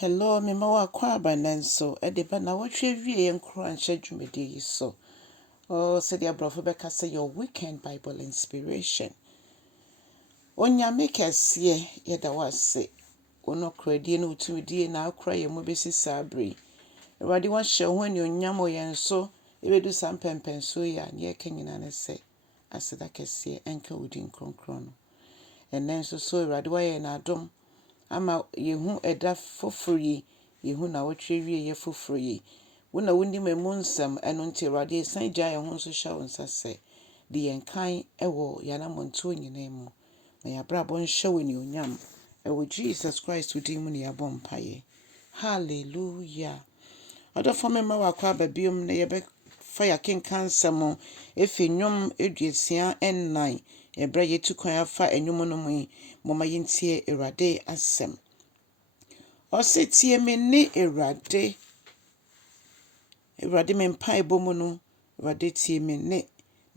Hello, me mawa kwa bananso. Ede ba na watwe wie enkro anhye dwumede yi so. Oh, said the brofo beka say your weekend Bible inspiration. Onyame kese yeda wase. Ono kredi na utumidi na akra ye mu besi sabre. Ewade wa hye ho ani onyamo ye nso ebedu sampempenso ya ne kanyina ne se. Aseda kese enka udi nkronkron no. Enenso so ewade wa ye na adom. Ama yehu eda fofori yehu na wotwe wie ye fofori wona woni memu nsam eno nti rade san gya ye ho so hya wonsa se de yenkan ewo yana monto nyina mu na ya brabo nhye woni onyam ewo Jesus Christ udi mu ne ya bompaye hallelujah odo for me ma wakwa babiom na ye be fire kenkan nsam efi nnwom eduasia en9 ebra yetu kwan afa enwom no mu moma yintie erade asem osetie me ni erade me mpa ebomu no erade tie me ne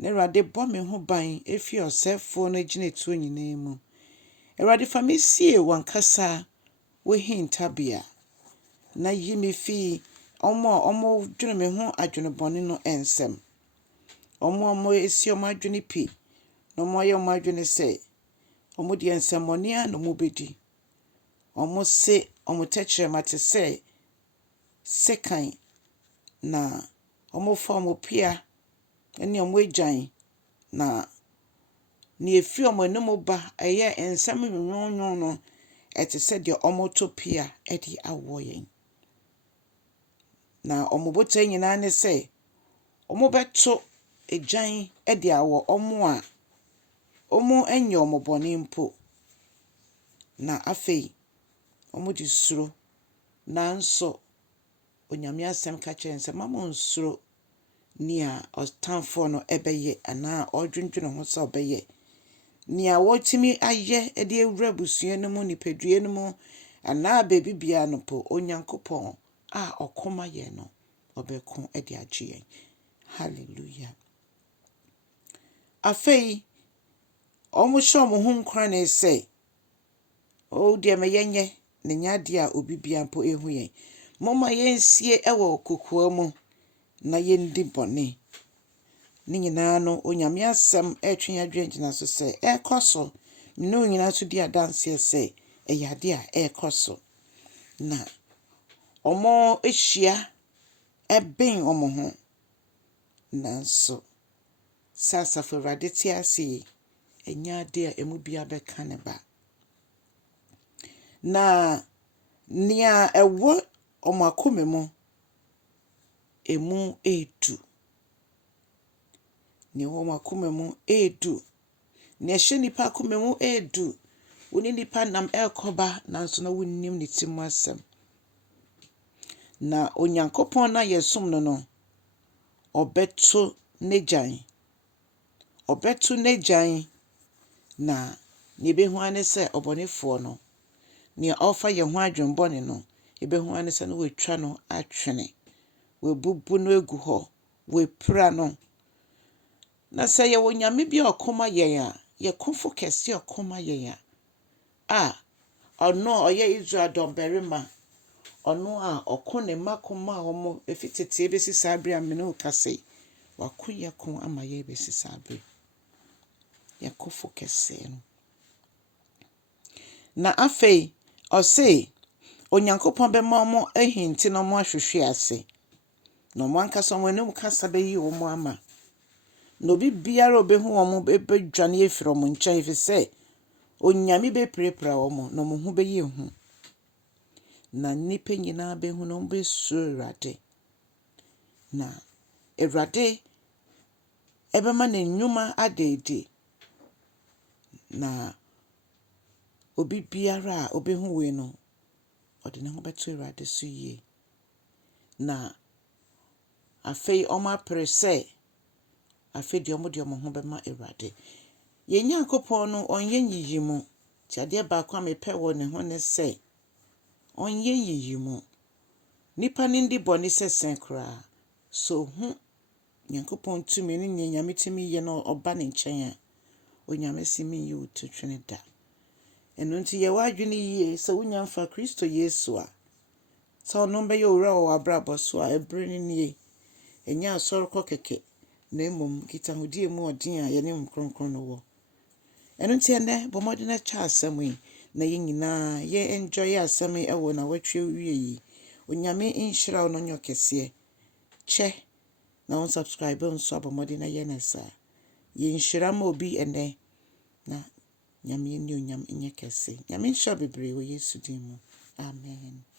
erade bo me ho ban efi osefo no gine tuo nyina mu erade fa me sie wankasa wo hintabia na yi me fi omo dwene me ho adwene bone no ensem omo esi omo adwene pi no mo ye omo adwene se omo de ensemone a no mo bedi omo se omo techere mate se sekan na omo fa omo pia ene omo ejan na ne efi omo no ba eye ensam nwonwon no ete se de omo topia edi awoyen na omo bota nyina ne se omo beto ejan edi awo omo a omo enye omo bone mpo na afei omo di suro nanso onyame asem ka chense mama nsuro ni a ostanfo no ebeye ana odwendwene ho so obeye ni a wotimi aye ede ewura busua no mu nipadue no mu ana bebi bia no po onyankopon a okoma ye no obeko ede agye hallelujah afei omo show mo hu nkra na say o de me yenye ne nyade a obibia mpo ehu yen mama yensie ewo kokoa mu na yendi bone ni nyina no onyame asem etwe adwengina so se ekoso no nyina so di adanse se eyade a ekoso na omo ehia eben omo ho nanso sasa for raditi ase enyade a emu bia beka ne ba na nia ewo omo akome mu emu edu ni wo makome mu edu ne hye nipa akome mu edu woni nipa nam ekoba nanso na wonnim ne timu asem na onyankopon na yesum no obeto nejan na ne behu ane se obonefo no ne ofa ye ho adwenbone no ebehu ane se no wetwa no atwene we bubu no egu ho we pra no na se ye wonyame bia okoma yen a ye konfo kese okoma yen a ono oye Israel domberima ono a okone makoma omo efitete besi sabre amene ukase wakoye kon amaye besi sabre ye konfo kese no na afei ose onyankopon be ma omo ehinti no mo ahwehwe ase no mo ankasa omo enum kasa be yi omo ama no bibiara obehu omo bedwane efiri omo nkyɛn efise onyame be prepra omo no mo hu be yi hu na nipa nyina behu no be su Awurade na Awurade ebema na nnwuma adede na obibiara obehu we no ode ne ho beto Awurade so yie na afei omo aprese afei de omo ho bema Awurade ye nyankopon no onye nyiyimu tiade ba kwa mepe wo ne ho ne se onye nyiyimu nipa ne ndi bone sesen kra so hu nyankopon tumi ne nyame tumi ye no oba ne nkyɛn a onyame simi yi utotwene da eno nti ye wadwene yie se wonya mfa Kristo Yesu a So no be yo ra o abrabo so a ebre ni enya asorokọ keke na emom kita hodie mu odin a ye ne mkronkron no wo. Eno nti ene bomodi na cha asem yi na ye nyina ye enjoy asem yi ewo na watwe wie yi. Onyame inhira no nyo kese che na on subscribe nso bomodi na ye na sa. Ye inhira ma obi ene na nyame ni onyam nye kese. Nyame nhira bebre wo Yesu din mu. Amen.